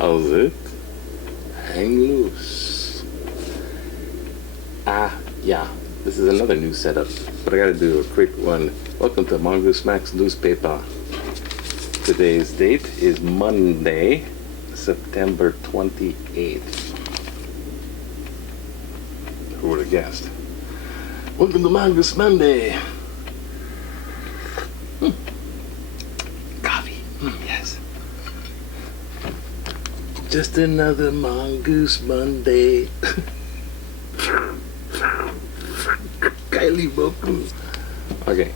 How's it? Hang loose. Yeah, this is another new setup, but I gotta do a quick one. Welcome to Mongooze Max Newspaper. Today's date is Monday, September 28th. Who would have guessed? Welcome to Mongooze Monday. Coffee. Yes. Just another Mongooze Monday. Kylie Boku. Okay.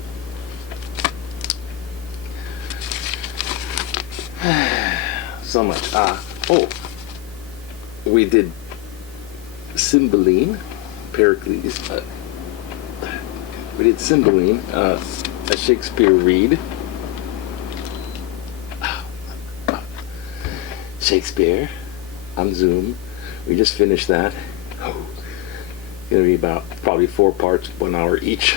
So much. We did Cymbeline, Pericles. We did Cymbeline, a Shakespeare read. Shakespeare on Zoom. We just finished that. Oh, it's gonna be about probably 4 parts, 1 hour each.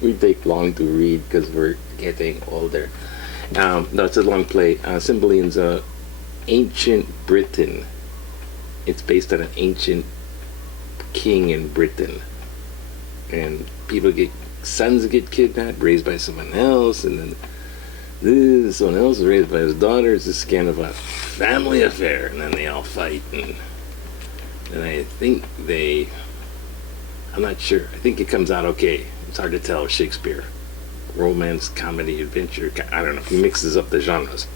We take long to read because we're getting older. No, it's a long play. Cymbeline's ancient Britain. It's based on an ancient king in Britain, and sons get kidnapped, raised by someone else, and then someone else is raised by his daughter. It's just kind of a family affair, and then they all fight, and I think I'm not sure. I think it comes out okay. It's hard to tell with Shakespeare. Romance, comedy, adventure, I don't know. He mixes up the genres.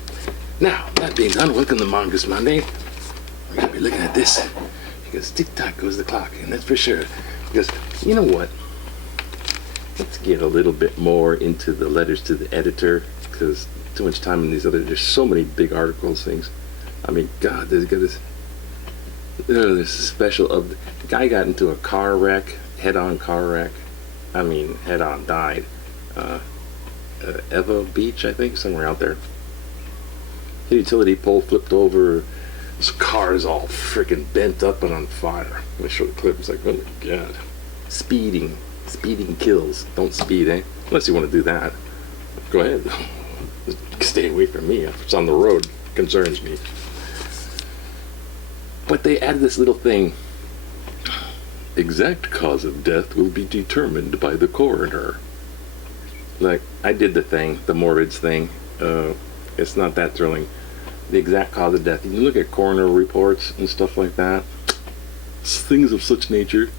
Now, that being done, welcome to Mongooze Monday. We're going to be looking at this, because tick-tock goes the clock, and that's for sure. Because, you know what? Let's get a little bit more into the letters to the editor, because too much time in these there's so many big articles, things. I mean, God, there's a special of the guy got into a car wreck, head-on car wreck. I mean, head-on, died. Eva Beach, I think, somewhere out there. The utility pole flipped over. His car is all freaking bent up and on fire. Let me show the clip. It's like, oh my God. Speeding kills. Don't speed, eh? Unless you want to do that. Go ahead. Stay away from me. If it's on the road, it concerns me. But they added this little thing. Exact cause of death will be determined by the coroner. Like, I did the thing, the morbids thing. It's not that thrilling. The exact cause of death. You look at coroner reports and stuff like that. It's things of such nature.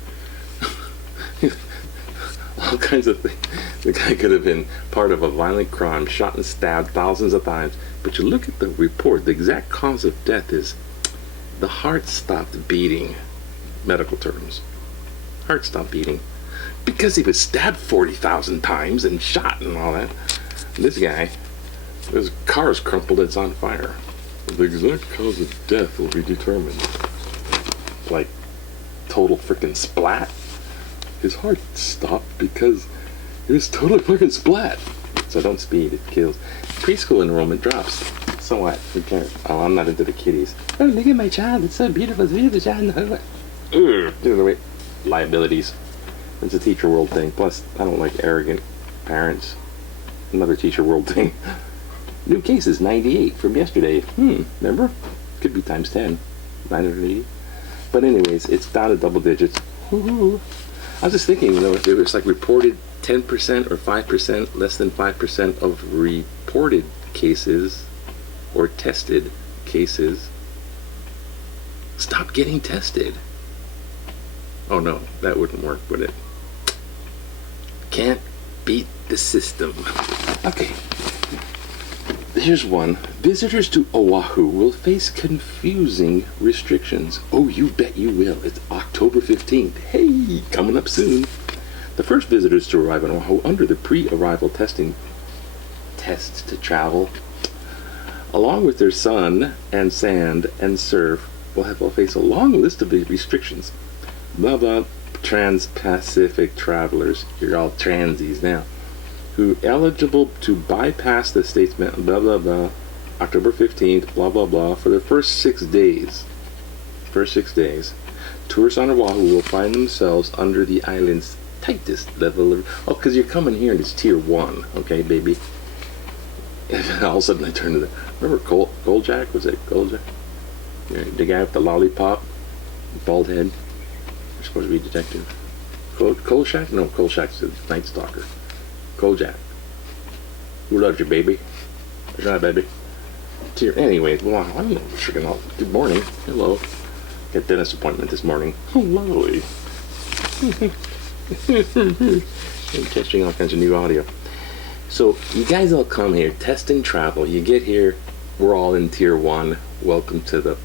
All kinds of things. The guy could have been part of a violent crime, shot and stabbed thousands of times. But you look at the report, the exact cause of death is the heart stopped beating. Medical terms. Heart stopped beating. Because he was stabbed 40,000 times and shot and all that. This guy, his car's crumpled, it's on fire. The exact cause of death will be determined. Like, total freaking splat. His heart stopped because it was totally fucking splat. So don't speed, it kills. Preschool enrollment drops. So what? Who cares? Oh, I'm not into the kitties. Oh, look at my child, it's so beautiful, it's a beautiful child. Ugh, get away. Liabilities. It's a teacher world thing. Plus, I don't like arrogant parents. Another teacher world thing. New cases, 98 from yesterday. Remember? Could be times 10. 980. But anyways, it's down to double digits. Woo-hoo. I was just thinking, if it was like reported 10% or 5%, less than 5% of reported cases or tested cases, stop getting tested. Oh no, that wouldn't work, would it? Can't beat the system. Okay. Here's one. Visitors to Oahu will face confusing restrictions. Oh, you bet you will. It's October 15th. Hey, coming up soon. The first visitors to arrive on Oahu under the pre-arrival tests to travel, along with their sun and sand and surf, will face a long list of restrictions. Blah, blah. Trans-Pacific travelers, you're all transies now, who eligible to bypass the state's blah blah blah, October 15th, blah blah blah, for the first 6 days. Tourists on Oahu will find themselves under the island's tightest level of, because you're coming here and it's tier 1, okay, baby. And all of a sudden I turned to remember Kolchak? Was it Kolchak? Yeah, the guy with the lollipop, bald head. You're supposed to be a detective. Kolchak? No, Kolchak's the Night Stalker. Kolchak. Who loves you, baby? What's that, baby? Anyway, well, I don't know. Freaking good morning. Hello. Got a dentist appointment this morning. Oh, lovely. I'm testing all kinds of new audio. So, you guys all come here, test and travel. You get here, we're all in Tier 1. Welcome to the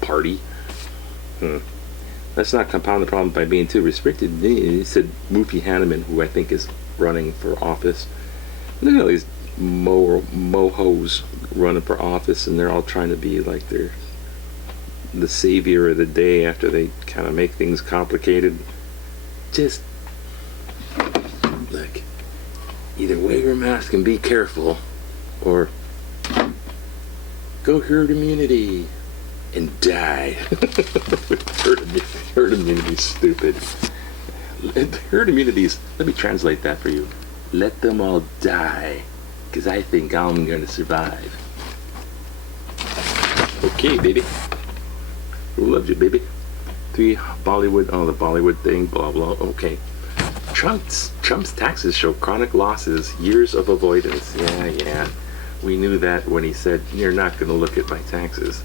party. Let's not compound the problem by being too restricted, said Mufi Hanneman, who I think is running for office. Look at all these mohos running for office, and they're all trying to be like they're the savior of the day after they kind of make things complicated. Just like either wear your mask and be careful, or go herd immunity and die. Herd immunity is stupid. Herd immunity is, let me translate that for you. Let them all die, because I think I'm going to survive. Okay, baby. Who loves you, baby? The Bollywood thing, blah, blah. Okay. Trump's taxes show chronic losses, years of avoidance. Yeah. We knew that when he said, you're not going to look at my taxes.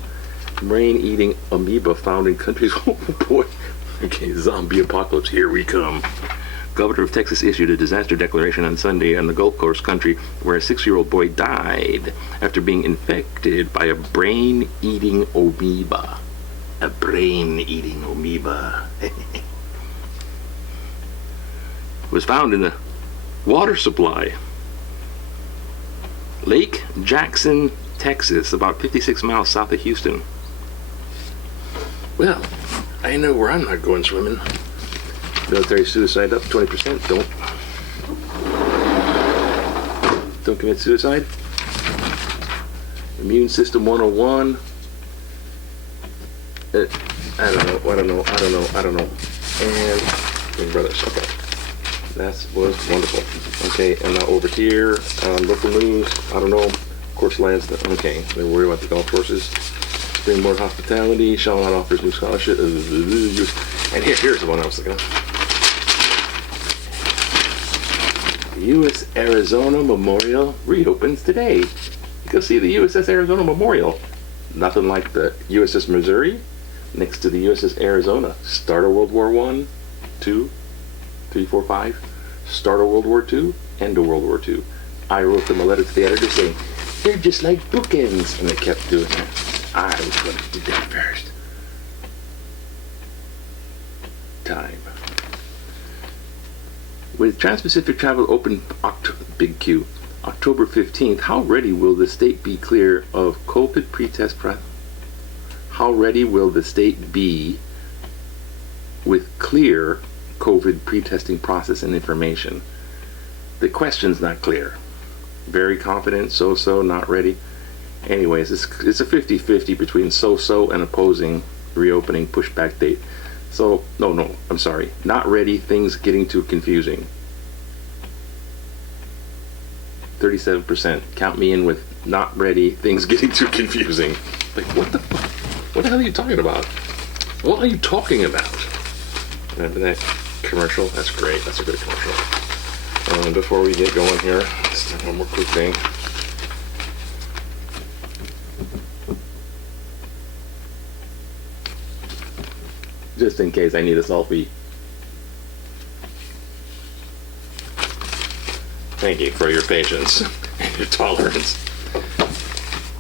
Brain-eating amoeba found in countries. Oh, boy. Okay, zombie apocalypse. Here we come. Governor of Texas issued a disaster declaration on Sunday on the Gulf Coast country where a 6-year-old boy died after being infected by a brain-eating amoeba. A brain-eating amoeba. Was found in the water supply. Lake Jackson, Texas, about 56 miles south of Houston. Well, I know where I'm not going swimming. Military suicide up 20%. Don't commit suicide. Immune system 101. I don't know. And brothers. Okay. That was wonderful. Okay, and now over here, local news. I don't know. Of course, lands. Okay, they're worried about the golf courses. Bring more hospitality. Charlotte offers new scholarship. And here's the one I was looking at. U.S. Arizona Memorial reopens today. You can see the USS Arizona Memorial. Nothing like the USS Missouri next to the USS Arizona. Start of World War I, 2, 3, 4, 5. Start of World War II, end of World War II. I wrote them a letter to the editor saying, they're just like bookends. And they kept doing that. I was going to do that first. Time. With Trans-Pacific travel open, big Q, October 15th, how ready will the state be clear of COVID pretest? How ready will the state be with clear COVID pretesting process and information? The question's not clear. Very confident, so-so, not ready. Anyways, it's a 50-50 between so-so and opposing reopening pushback date. So, no, I'm sorry. Not ready, things getting too confusing. 37%. Count me in with not ready, things getting too confusing. Like, what the fuck? What the hell are you talking about? What are you talking about? Remember that commercial? That's great. That's a good commercial. Before we get going here, just one more quick thing. Just in case I need a selfie. Thank you for your patience and your tolerance.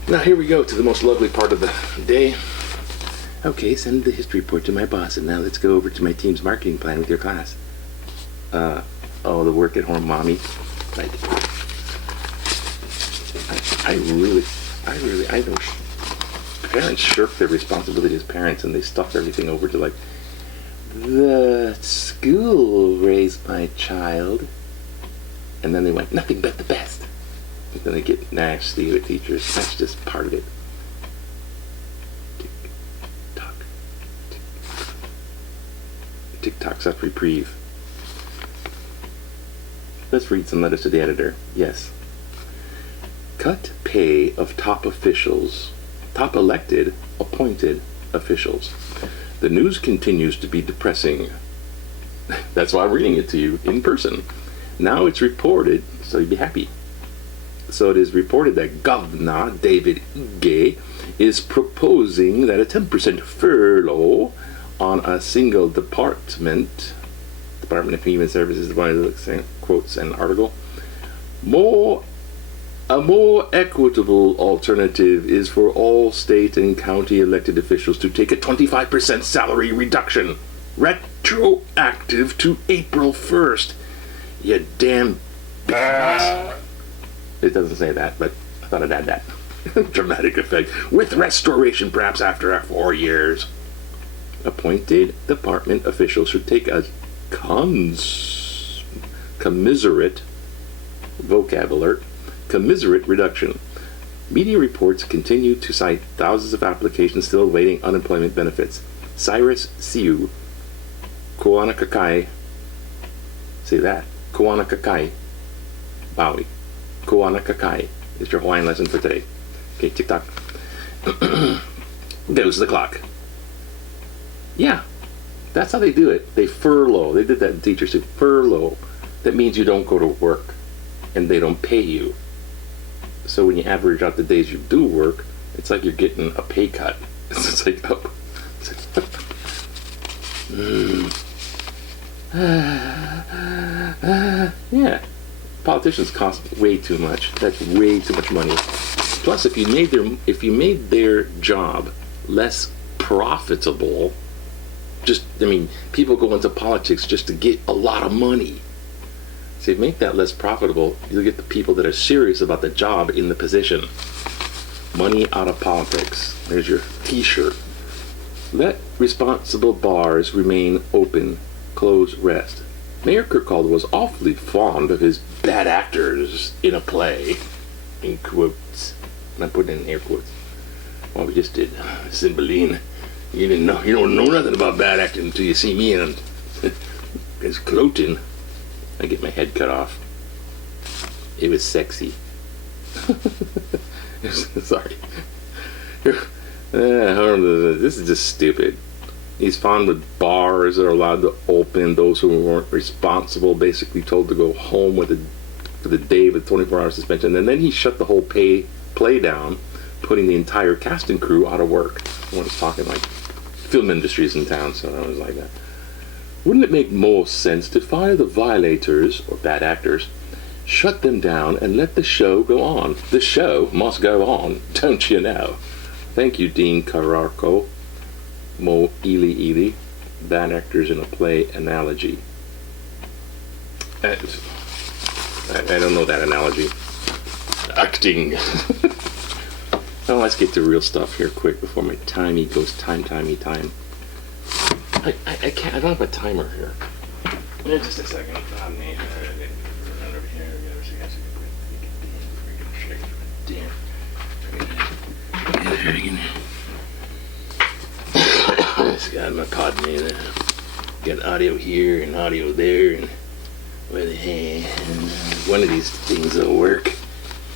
Now here we go to the most lovely part of the day. Okay, send the history report to my boss, and now let's go over to my team's marketing plan with your class. The work at home mommy. I know parents shirk their responsibility as parents, and they stuff everything over to like, the school raised my child, and then they went nothing but the best, and then they get nasty with teachers. That's just part of it. TikTok's up reprieve. Let's read some letters to the editor. Yes. cut pay of top elected, appointed officials. The news continues to be depressing. That's why I'm reading it to you in person. Now it's reported, so you'd be happy. So it is reported that Governor David Ige is proposing that a 10% furlough on a single Department of Human Services, quotes an article. A more equitable alternative is for all state and county elected officials to take a 25% salary reduction, retroactive to April 1st. You damn bitch. It doesn't say that, but I thought I'd add that. Dramatic effect. With restoration perhaps after 4 years. Appointed department officials should take a commiserate reduction. Media reports continue to cite thousands of applications still awaiting unemployment benefits. Cyrus Siu, Kuanakakai, say that, Kuanakakai, Maui. Kuanakakai is your Hawaiian lesson for today. Okay, tick-tock. Goes the clock. Yeah, that's how they do it. They furlough. They did that in teachers too. Furlough. That means you don't go to work and they don't pay you. So when you average out the days you do work, it's like you're getting a pay cut. It's like, oh. Yeah. Politicians cost way too much. That's way too much money. Plus, if you made their job less profitable, people go into politics just to get a lot of money. So if you make that less profitable, you'll get the people that are serious about the job in the position. Money out of politics. There's your t-shirt. Let responsible bars remain open. Close rest. Mayor Kirk Caldwell was awfully fond of his bad actors in a play. In quotes. And I put in air quotes. Well, we just did. Cymbeline. You don't know nothing about bad acting until you see me and it's gloating. I get my head cut off. It was sexy. Sorry. This is just stupid. He's fond with bars that are allowed to open. Those who weren't responsible basically told to go home for the day with 24-hour suspension. And then he shut the whole play down, putting the entire cast and crew out of work. I was talking like film industries in town, so I was like that. Wouldn't it make more sense to fire the violators, or bad actors, shut them down, and let the show go on? The show must go on, don't you know? Thank you, Dean Cararco. Mo Ili, bad actors in a play analogy. I don't know that analogy. Acting. Now let's get to real stuff here quick before my timey goes time. I can't. I don't have a timer here. Just a second. Run over here. Damn. It's got my pod man. Got audio here and audio there, and one of these things will work.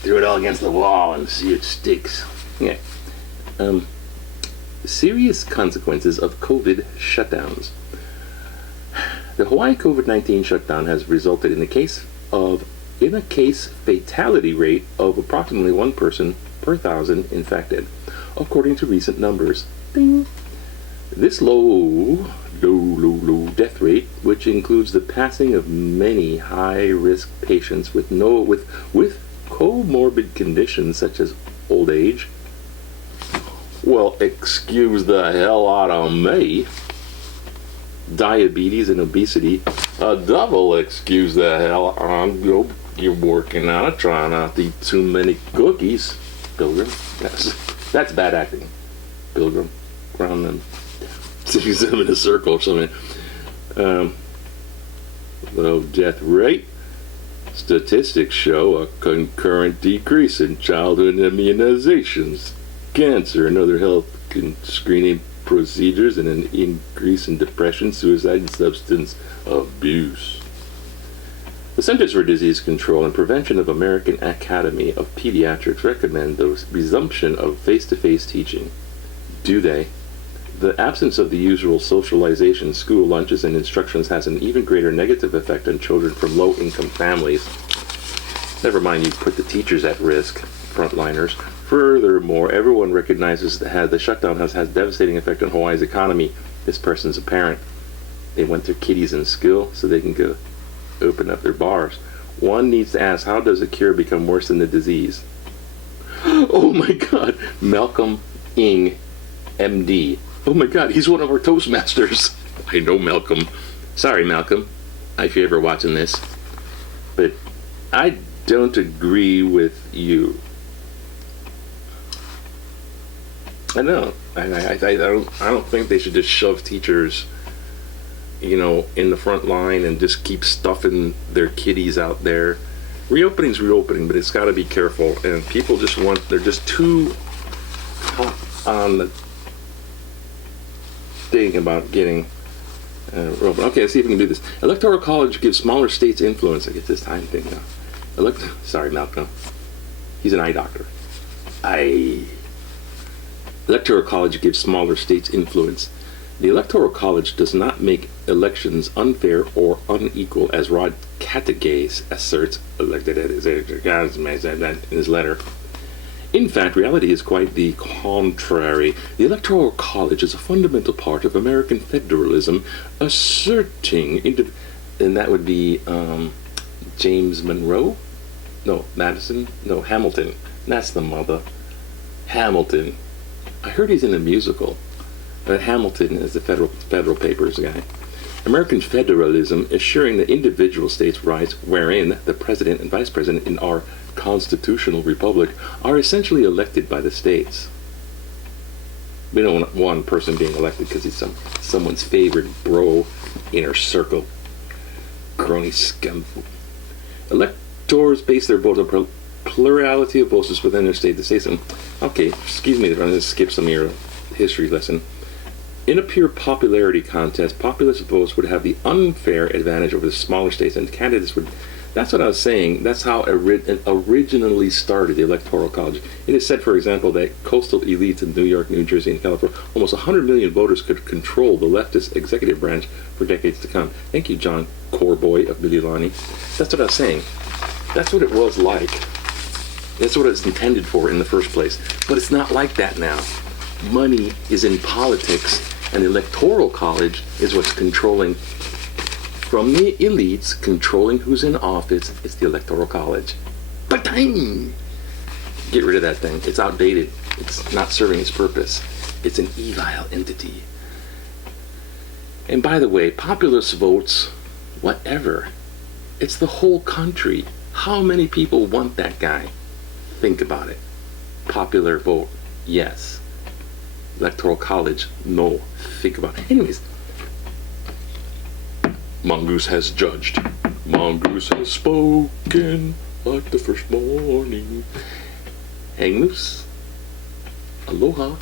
Throw it all against the wall and see it sticks. Yeah. Serious consequences of COVID shutdowns. The Hawaii COVID-19 shutdown has resulted in a case fatality rate of approximately 1 person per 1,000 infected, according to recent numbers. Ding. This low death rate, which includes the passing of many high-risk patients with comorbid conditions such as old age. Well, excuse the hell out of me. Diabetes and obesity. A double excuse the hell. You're working on it, trying not to eat too many cookies. Pilgrim. That's bad acting. Pilgrim. Ground them. Sticking them in a circle or something. Low death rate. Statistics show a concurrent decrease in childhood immunizations, cancer, and other health screening procedures, and an increase in depression, suicide, and substance abuse. The Centers for Disease Control and Prevention of American Academy of Pediatrics recommend the resumption of face-to-face teaching. Do they? The absence of the usual socialization, school lunches, and instructions has an even greater negative effect on children from low-income families. Never mind you put the teachers at risk, frontliners. Furthermore, everyone recognizes that the shutdown has had a devastating effect on Hawaii's economy. This person's a parent. They want their kiddies in school so they can go open up their bars. One needs to ask, how does a cure become worse than the disease? Oh my God, Malcolm Ing, MD. Oh my God, he's one of our Toastmasters. I know Malcolm. Sorry, Malcolm, if you're ever watching this. But I don't agree with you. I know. I don't think they should just shove teachers, in the front line and just keep stuffing their kiddies out there. Reopening's reopening, but it's got to be careful. And people they're just too hot on the thing about getting reopened. Okay, let's see if we can do this. Electoral College gives smaller states influence. I get this time thing now. Sorry, Malcolm. He's an eye doctor. Electoral College gives smaller states influence. The Electoral College does not make elections unfair or unequal, as Rod Katagase asserts in his letter. In fact, reality is quite the contrary. The Electoral College is a fundamental part of American federalism, asserting, and that would be James Monroe? No, Madison? No, Hamilton. That's the mother. Hamilton. I heard he's in a musical. But Hamilton is the federal papers guy. American federalism, assuring the individual states' rights, wherein the president and vice president in our constitutional republic are essentially elected by the states. We don't want one person being elected because he's someone's favorite bro, inner circle, crony scum. Electors base their votes on plurality of votes within their state. The states. Okay, excuse me if I'm going to skip some of your history lesson. In a pure popularity contest, populist votes would have the unfair advantage over the smaller states, and candidates would. That's what I was saying. That's how it originally started, the Electoral College. It is said, for example, that coastal elites in New York, New Jersey, and California, almost 100 million voters could control the leftist executive branch for decades to come. Thank you, John Corboy of Mililani. That's what I was saying. That's what it was like. That's what it's intended for in the first place. But it's not like that now. Money is in politics, and the Electoral College is what's controlling. From the elites controlling who's in office, it's the Electoral College. Ba-dang! Get rid of that thing. It's outdated. It's not serving its purpose. It's an evil entity. And by the way, populist votes, whatever. It's the whole country. How many people want that guy? Think about it. Popular vote, yes. Electoral College, no. Think about it. Anyways, Mongooze has judged. Mongooze has spoken like the first morning. Hang loose. Aloha.